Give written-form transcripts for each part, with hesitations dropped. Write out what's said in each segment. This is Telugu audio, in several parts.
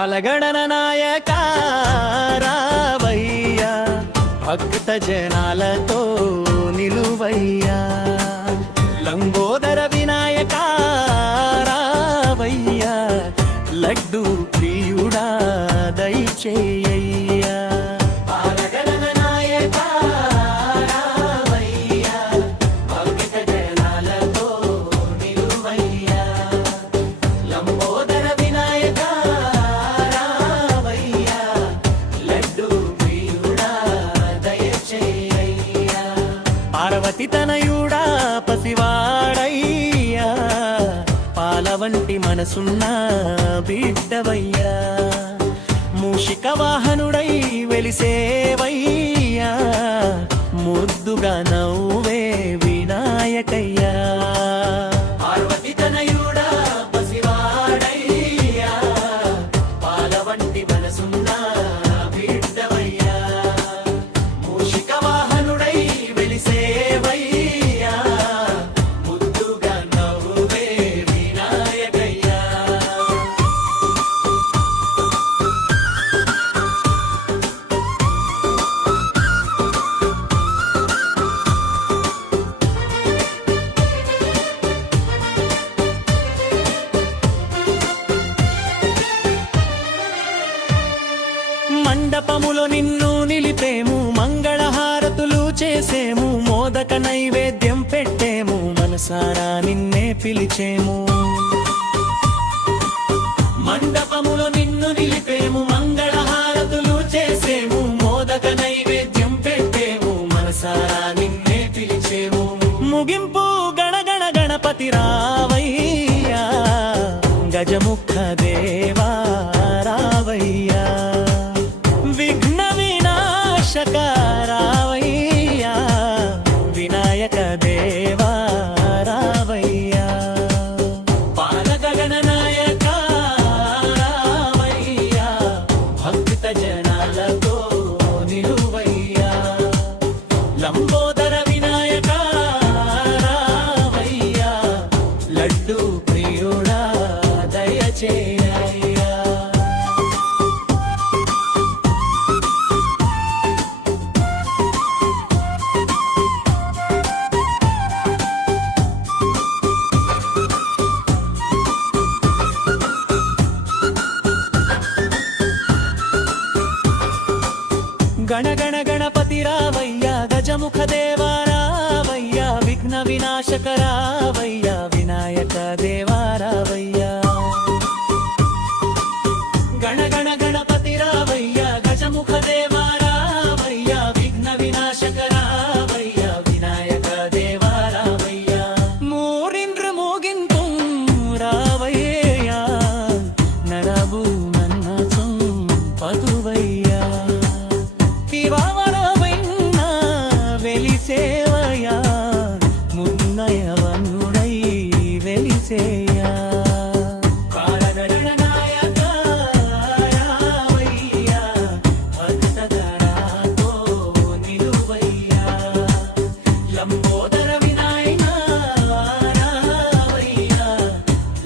బాలగణనాయక రావయ్యా, భక్త జనాలతో నిలువయ్యా. లంబోదర వినాయక రావయ్యా, లడ్డు ప్రియుడా దయచేయ్యా. పార్వతి తనయుడా పసివాడయ్యా, పాల వంటి మనసున్న బిడ్డవయ్యా. మూషిక వాహనుడై వెలిసేవయ్యా, ముద్దుగా నవ్వే వినాయకయ్యా. పార్వతి తనయుడా పసివాడయ్యా, పాల వంటి మనసున్న బిడ్డవయ్యా. మూషిక వాహనుడై వెలిసేవయ్యా, ముద్దుగా నవ్వే వినాయకయ్యా. మండపములో నిన్ను నిలిపేము, మంగళహారతులు చేసేము, మోదక నైవేద్యం పెట్టేము, మనసారా నిన్నే పిలిచేము. మండపములో నిన్ను నిలిపేము, మంగళహారతులు చేసేము, మోదక నైవేద్యం పెట్టేము, మనసారా నిన్నే పిలిచేము. ముగింపు గణగణ గణపతి రావయ్యా, గజముఖ దేవా రావయ్యా. విఘ్న వినాశక రావయ్యా, వినాయక దేవా రావయ్యా. పాలగణనాయక రావయ్యా, భక్త జనాలతో నిలువయ్యా. లంబోదర వినాయక రావయ్యా, లడ్డు ప్రియుడా దయచేయ్యా. గణగణ గణపతి రావయ్యా, గజముఖ దేవా రావయ్యా, విఘ్న వినాశక రావయ్యా, వినాయక దేవా రావయ్యా. గణగణ గణపతి రావయ్యా, గజముఖ దేవా రావయ్యా, విఘ్న వినాశక రావయ్యా, వినాయక దేవా రావయ్యా. మూరింద్ర మోగింపు రావయ్యా, నరబు మన్నసు పదువయ్యా. వెలిసేవయ్యా, మున్నయవనుడై వెలిసేయా. కాలగణనాయక రావయ్యా, భక్తగణాతో నిలువయ్యా. లంబోదర వినాయక రావయ్యా,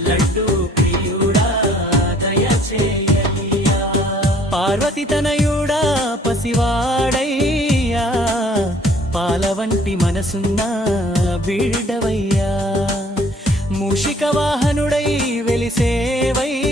లడ్డు ప్రియుడా దయచేయ్యా. పార్వతి తనయుడా పసివాడయ్యా, పాల వంటి మనసున్న బిడ్డవయ్యా. మూషిక వాహనుడై వెలిసేవయ్యా,